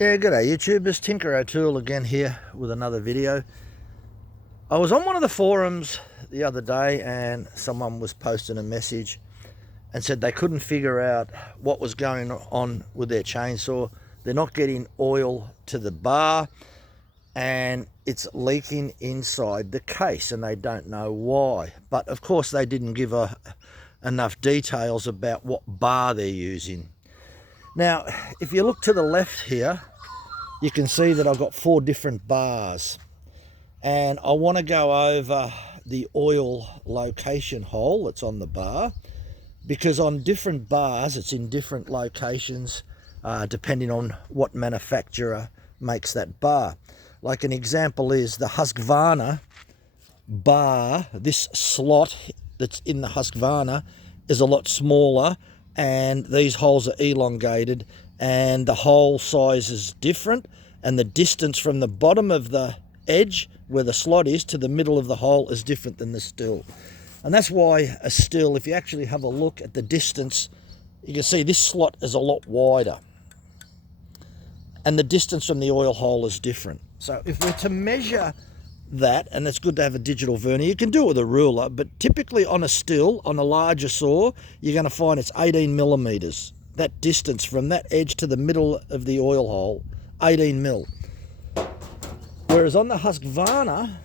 Yeah, g'day YouTubers, Tinker O'Toole again here with another video. I was on one of the forums the other day and someone was posting a message and said they couldn't figure out what was going on with their chainsaw. They're not getting oil to the bar and it's leaking inside the case and they don't know why. But of course they didn't give enough details about what bar they're using. Now, if you look to the left here, you can see that I've got 4 different bars, and I want to go over the oil location hole that's on the bar, because on different bars it's in different locations depending on what manufacturer makes that bar. Like an example is the Husqvarna bar. This slot that's in the Husqvarna is a lot smaller and these holes are elongated and the hole size is different, and the distance from the bottom of the edge where the slot is to the middle of the hole is different than the still. And that's why a still, if you actually have a look at the distance, you can see this slot is a lot wider and the distance from the oil hole is different. So if we're to measure that, and it's good to have a digital vernier, you can do it with a ruler, but typically on a still, on a larger saw, you're going to find it's 18 millimeters. That distance from that edge to the middle of the oil hole, 18 mil. Whereas on the Husqvarna,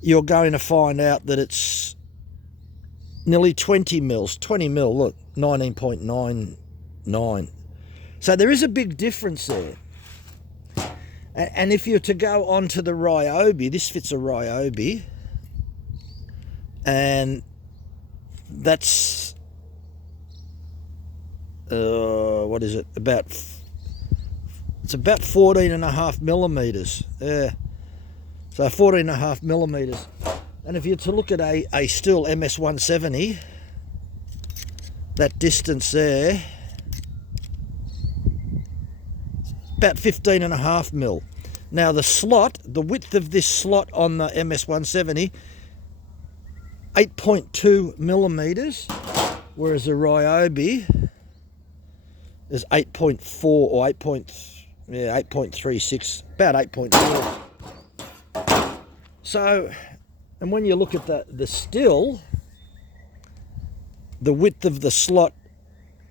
you're going to find out that it's nearly 20 mils, 20 mil, look, 19.99. So there is a big difference there. And if you're to go on to the Ryobi, this fits a Ryobi, and that's, what is it, it's about 14.5 millimeters. Yeah, so 14.5 millimeters. And if you're to look at a Stihl MS170, that distance there, about 15.5 mil. Now the slot, the width of this slot on the MS170, 8.2 millimeters, whereas the Ryobi is 8.4 or 8.36, about 8.4. So, and when you look at the still, the width of the slot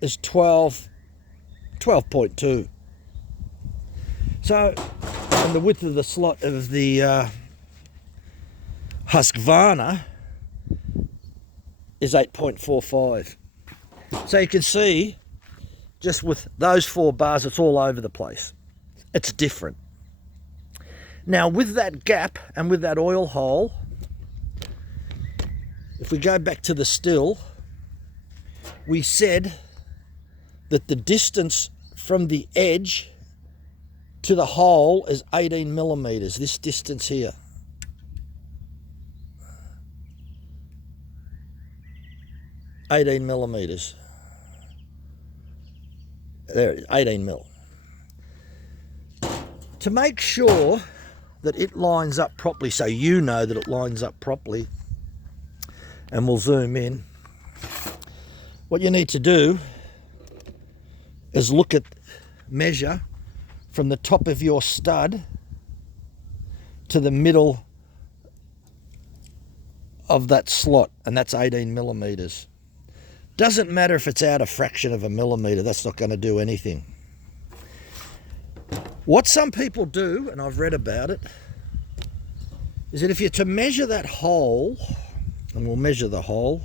is 12.2. So, and the width of the slot of the Husqvarna is 8.45. So you can see, just with those 4 bars, it's all over the place. It's different. Now with that gap and with that oil hole, if we go back to the still, we said that the distance from the edge to the hole is 18 millimeters, this distance here. $18 millimeters. There, 18 mil. To make sure that it lines up properly, so you know that it lines up properly, and we'll zoom in, what you need to do is measure from the top of your stud to the middle of that slot, and that's 18 millimeters. Doesn't matter if it's out a fraction of a millimeter, that's not going to do anything. What some people do, and I've read about it, is that if you're to measure that hole, and we'll measure the hole,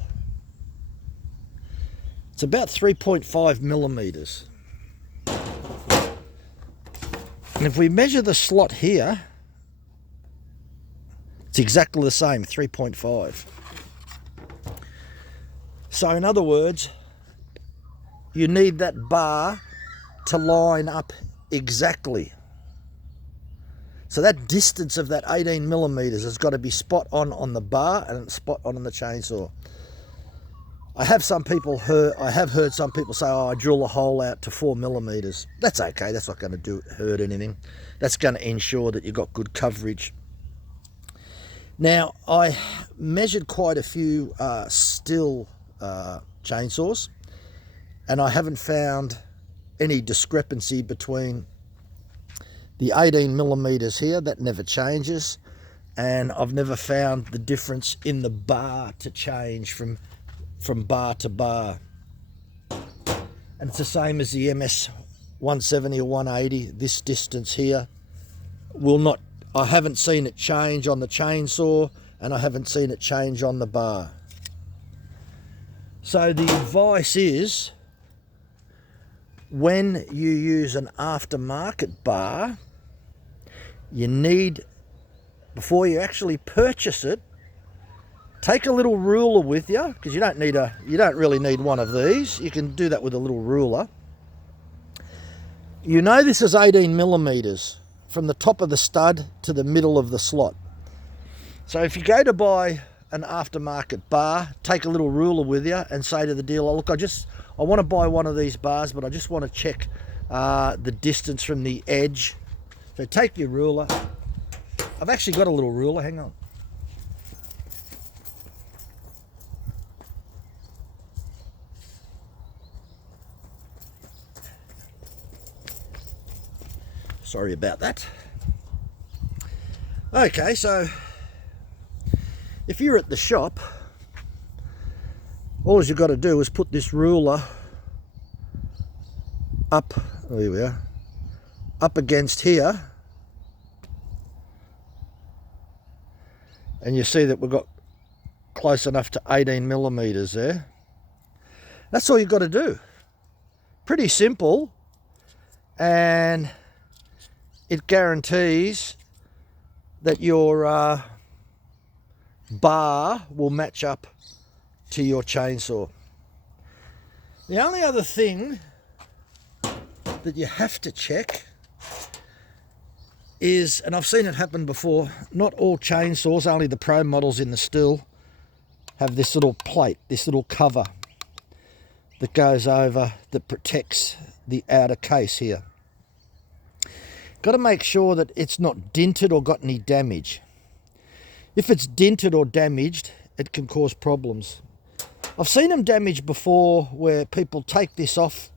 it's about 3.5 millimeters. And if we measure the slot here, it's exactly the same, 3.5. So in other words, you need that bar to line up exactly. So that distance of that 18 millimeters has got to be spot on the bar and spot on the chainsaw. I have heard some people say, oh, I drill the hole out to 4 millimeters. That's okay, that's not going to hurt anything. That's going to ensure that you've got good coverage. Now, I measured quite a few Stihl chainsaws, and I haven't found any discrepancy between the 18 millimeters here. That never changes, and I've never found the difference in the bar to change from bar to bar. And it's the same as the MS 170 or 180. This distance here will not, I haven't seen it change on the chainsaw, and I haven't seen it change on the bar. So the advice is, when you use an aftermarket bar, you need, before you actually purchase it, take a little ruler with you, because you don't really need one of these. You can do that with a little ruler. You know this is 18 millimeters from the top of the stud to the middle of the slot. So if you go to buy an aftermarket bar, take a little ruler with you and say to the dealer, look, I want to buy one of these bars, but I just want to check the distance from the edge. So take your ruler. I've actually got a little ruler, hang on. Sorry about that. Okay, so if you're at the shop, all you've got to do is put this ruler up, there we are, up against here, and you see that we've got close enough to 18 millimeters there. That's all you've got to do. Pretty simple, and it guarantees that your bar will match up to your chainsaw. The only other thing that you have to check is, and I've seen it happen before, not all chainsaws, only the pro models in the still, have this little plate, this little cover that goes over, that protects the outer case here. Got to make sure that it's not dented or got any damage. If it's dented or damaged, it can cause problems. I've seen them damaged before, where people take this off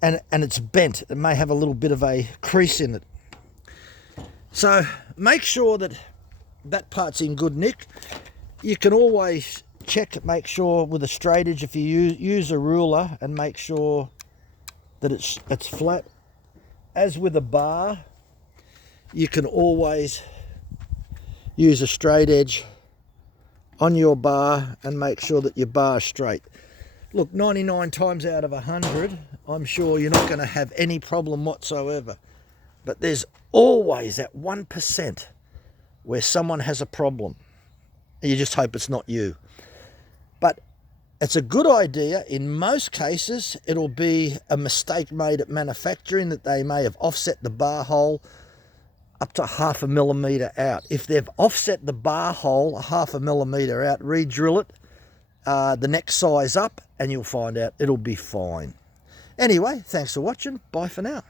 and it's bent. It may have a little bit of a crease in it. So make sure that that part's in good nick. You can always check, make sure with a straight edge, if you use a ruler, and make sure that it's flat. As with a bar, you can always use a straight edge on your bar and make sure that your bar is straight. Look, 99 times out of 100, I'm sure you're not going to have any problem whatsoever. But there's always that 1% where someone has a problem. You just hope it's not you. But it's a good idea. In most cases, it'll be a mistake made at manufacturing, that they may have offset the bar hole up to 0.5 millimeter out. If they've offset the bar hole 0.5 millimeter out, re-drill it the next size up, and you'll find out it'll be fine. Anyway, thanks for watching. Bye for now.